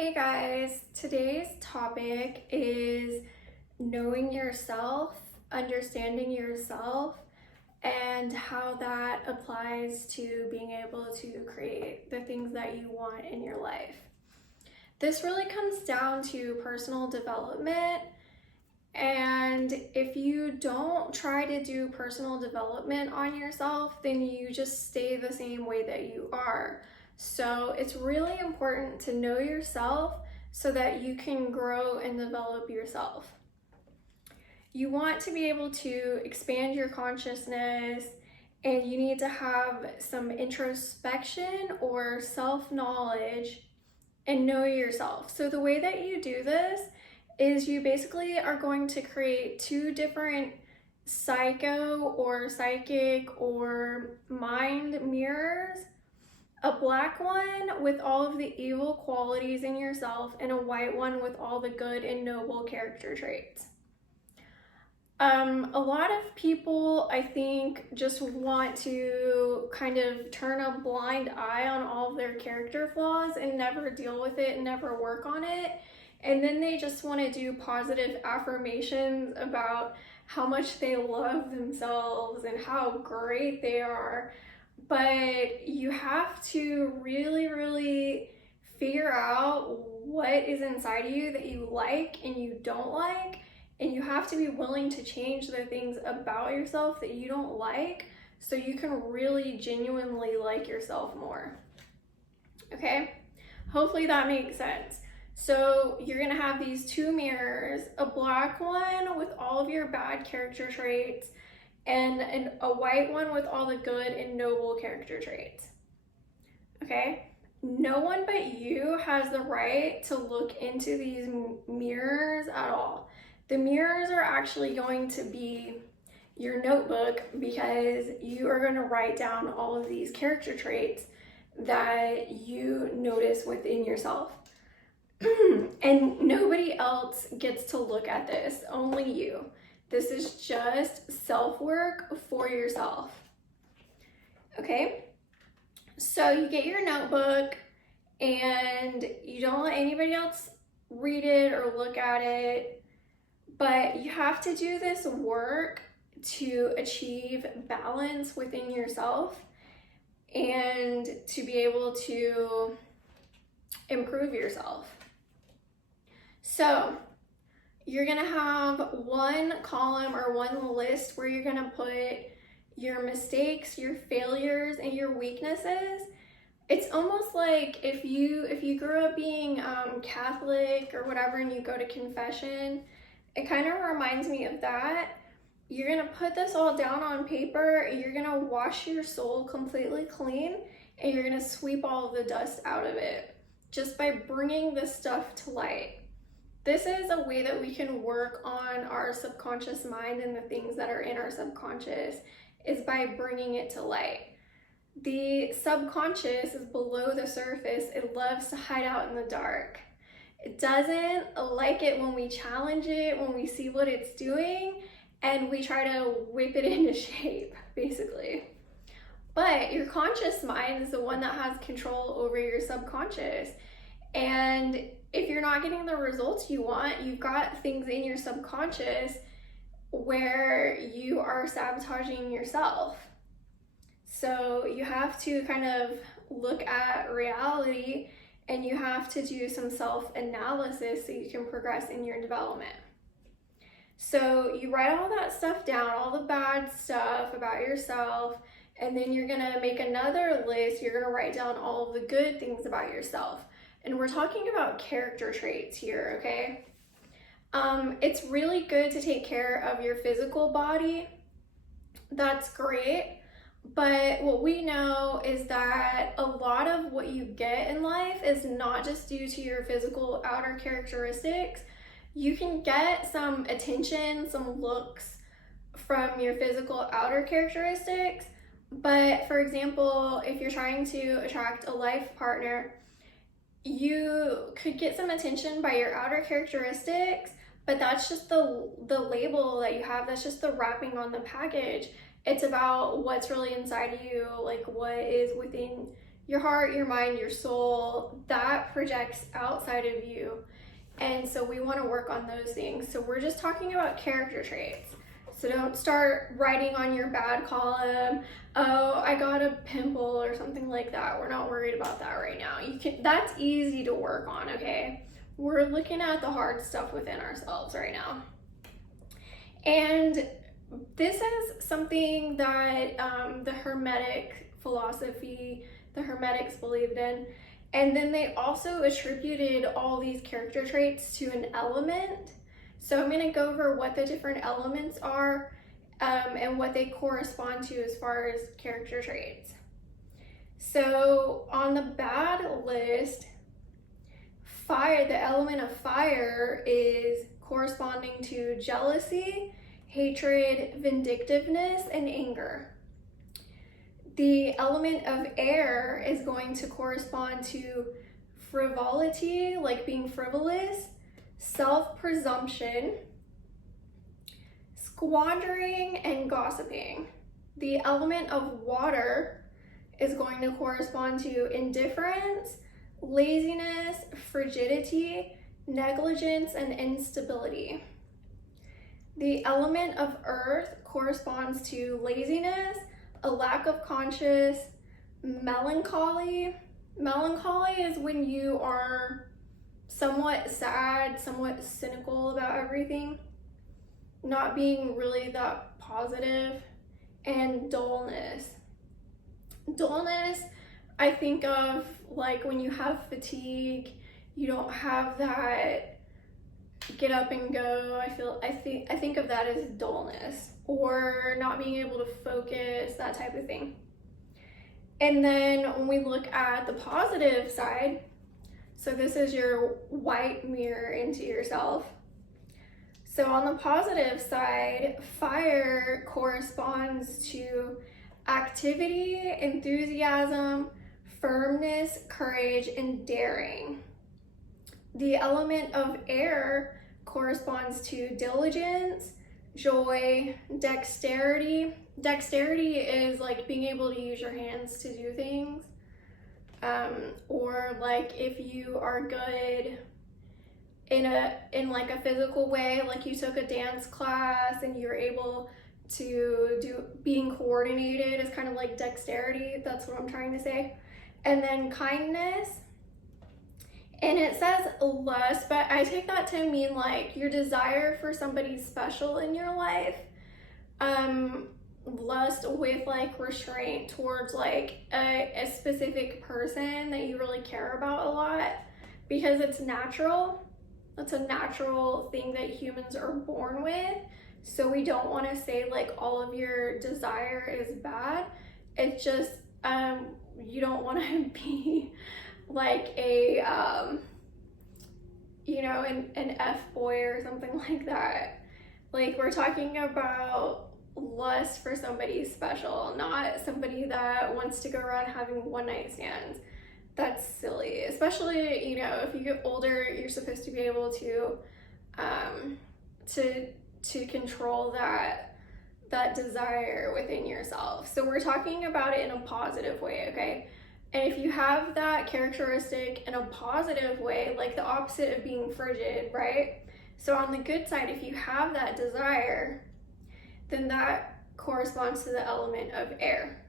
Hey guys, today's topic is knowing yourself, understanding yourself, and how that applies to being able to create the things that you want in your life. This really comes down to personal development, and if you don't try to do personal development on yourself, then you just stay the same way that you are. So it's really important to know yourself so that you can grow and develop yourself. You want to be able to expand your consciousness, and you need to have some introspection or self-knowledge and know yourself. So the way that you do this is you basically are going to create two different psycho or psychic or mind mirrors, a black one with all of the evil qualities in yourself and a white one with all the good and noble character traits. A lot of people, I think, just want to kind of turn a blind eye on all of their character flaws and never deal with it and never work on it. And then they just want to do positive affirmations about how much they love themselves and how great they are. But you have to really figure out what is inside of you that you like and you don't like. And you have to be willing to change the things about yourself that you don't like so you can really genuinely like yourself more. Okay? Hopefully that makes sense. So you're gonna have these two mirrors, a black one with all of your bad character traits and a white one with all the good and noble character traits. Okay? No one but you has the right to look into these mirrors at all. The mirrors are actually going to be your notebook because you are going to write down all of these character traits that you notice within yourself. And nobody else gets to look at this, only you. This is just self-work for yourself. Okay? So you get your notebook and you don't let anybody else read it or look at it, but you have to do this work to achieve balance within yourself and to be able to improve yourself. So you're gonna have one column or one list where you're gonna put your mistakes, your failures, and your weaknesses. It's almost like if you grew up being Catholic or whatever and you go to confession, it kind of reminds me of that. You're gonna put this all down on paper, and you're gonna wash your soul completely clean, and you're gonna sweep all of the dust out of it just by bringing this stuff to light. This is a way that we can work on our subconscious mind and the things that are in our subconscious is by bringing it to light. The subconscious is below the surface. It loves to hide out in the dark. It doesn't like it when we challenge it, when we see what it's doing, and we try to whip it into shape, basically. But your conscious mind is the one that has control over your subconscious. And if you're not getting the results you want, you've got things in your subconscious where you are sabotaging yourself. So you have to kind of look at reality and you have to do some self-analysis so you can progress in your development. So you write all that stuff down, all the bad stuff about yourself, and then you're gonna make another list. You're gonna write down all of the good things about yourself. And we're talking about character traits here, okay? It's really good to take care of your physical body. That's great. But what we know is that a lot of what you get in life is not just due to your physical outer characteristics. You can get some attention, some looks from your physical outer characteristics. But for example, if you're trying to attract a life partner, you could get some attention by your outer characteristics, but that's just the label that you have. That's just the wrapping on the package. It's about what's really inside of you, like what is within your heart, your mind, your soul, that projects outside of you. And so we want to work on those things. So we're just talking about character traits. So don't start writing on your bad column, oh, I got a pimple or something like that. We're not worried about that right now. That's easy to work on, okay? We're looking at the hard stuff within ourselves right now. And this is something that the Hermetic philosophy, the Hermetics believed in. And then they also attributed all these character traits to an element. So I'm going to go over what the different elements are and what they correspond to as far as character traits. So on the bad list, fire, the element of fire is corresponding to jealousy, hatred, vindictiveness, and anger. The element of air is going to correspond to frivolity, like being frivolous, self-presumption, squandering, and gossiping. The element of water is going to correspond to indifference, laziness, frigidity, negligence, and instability. The element of earth corresponds to laziness, a lack of conscience, melancholy. Melancholy is when you are somewhat sad, somewhat cynical about everything, not being really that positive, and dullness. Dullness, I think of like when you have fatigue, you don't have that get up and go. I think of that as dullness, or not being able to focus, that type of thing. And then when we look at the positive side, so this is your white mirror into yourself. So on the positive side, fire corresponds to activity, enthusiasm, firmness, courage, and daring. The element of air corresponds to diligence, joy, dexterity. Dexterity is like being able to use your hands to do things. Or like if you are good in like a physical way, like you took a dance class and you're able to do, being coordinated is kind of like dexterity. That's what I'm trying to say. And then kindness. And it says lust, but I take that to mean like your desire for somebody special in your life. Lust with like restraint towards like a specific person that you really care about a lot, because it's natural. That's a natural thing that humans are born with. So we don't want to say like all of your desire is bad. It's just you don't want to be like a an F-boy or something like that. Like we're talking about lust for somebody special, not somebody that wants to go around having one-night stands. That's silly, especially if you get older. You're supposed to be able to control that desire within yourself. So we're talking about it in a positive way, okay? And if you have that characteristic in a positive way, like the opposite of being frigid, right? So on the good side, if you have that desire, then that corresponds to the element of air.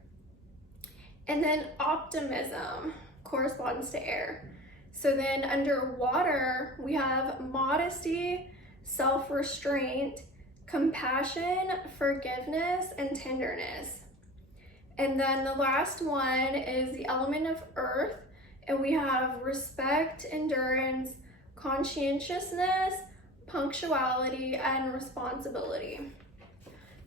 And then optimism corresponds to air. So then under water, we have modesty, self-restraint, compassion, forgiveness, and tenderness. And then the last one is the element of earth, and we have respect, endurance, conscientiousness, punctuality, and responsibility.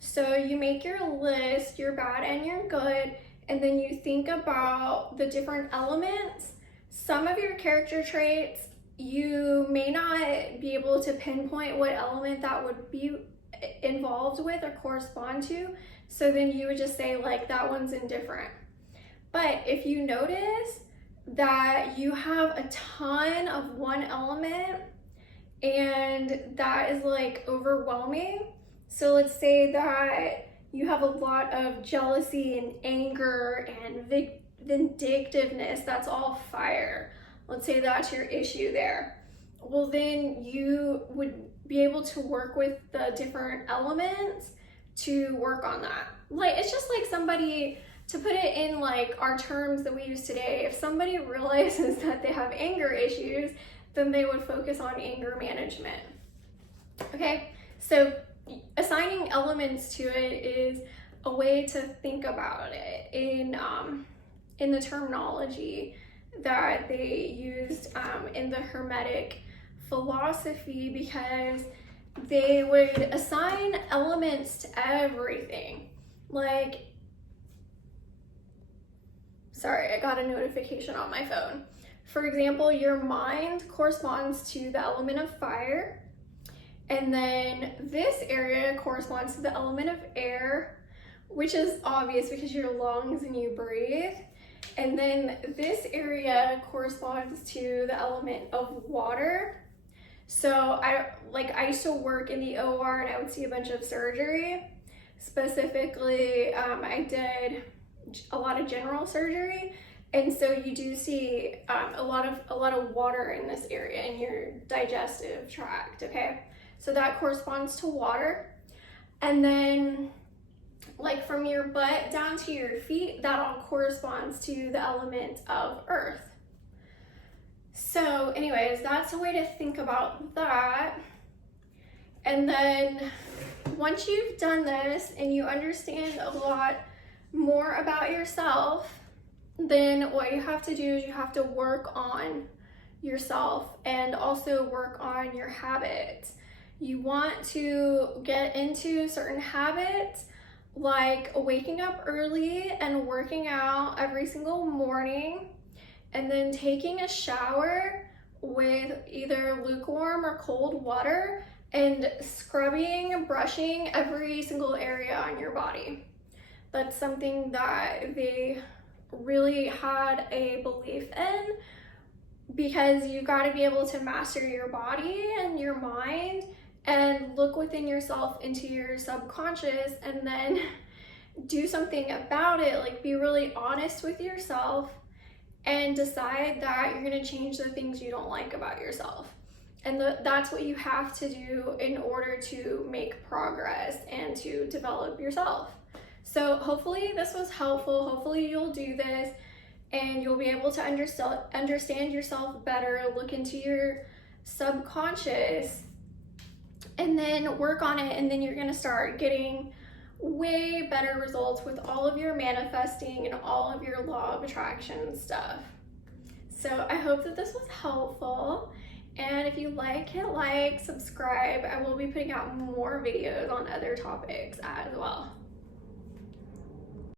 So you make your list, your bad and your good, and then you think about the different elements. Some of your character traits, you may not be able to pinpoint what element that would be involved with or correspond to. So then you would just say like that one's indifferent. But if you notice that you have a ton of one element and that is like overwhelming, so let's say that you have a lot of jealousy and anger and vindictiveness, that's all fire. Let's say that's your issue there. Well, then you would be able to work with the different elements to work on that. Like, it's just like somebody, to put it in like our terms that we use today, if somebody realizes that they have anger issues, then they would focus on anger management. Okay, so assigning elements to it is a way to think about it in the terminology that they used in the Hermetic philosophy, because they would assign elements to everything. Like, sorry, I got a notification on my phone. For example, your mind corresponds to the element of fire, and then this area corresponds to the element of air, which is obvious because your lungs and you breathe. And then this area corresponds to the element of water. So I used to work in the OR and I would see a bunch of surgery. Specifically, I did a lot of general surgery. And so you do see a lot of water in this area in your digestive tract, okay? So that corresponds to water. And then like from your butt down to your feet, that all corresponds to the element of earth. So anyways, that's a way to think about that. And then once you've done this and you understand a lot more about yourself, then what you have to do is you have to work on yourself and also work on your habits. You want to get into certain habits like waking up early and working out every single morning, and then taking a shower with either lukewarm or cold water, and scrubbing, brushing every single area on your body. That's something that they really had a belief in, because you got to be able to master your body and your mind and look within yourself into your subconscious and then do something about it. Like, be really honest with yourself and decide that you're going to change the things you don't like about yourself. And that's what you have to do in order to make progress and to develop yourself. So hopefully this was helpful. Hopefully you'll do this and you'll be able to understand yourself better, look into your subconscious, and then work on it. And then you're going to start getting way better results with all of your manifesting and all of your law of attraction stuff. So I hope that this was helpful. And if you like, hit like, subscribe. I will be putting out more videos on other topics as well.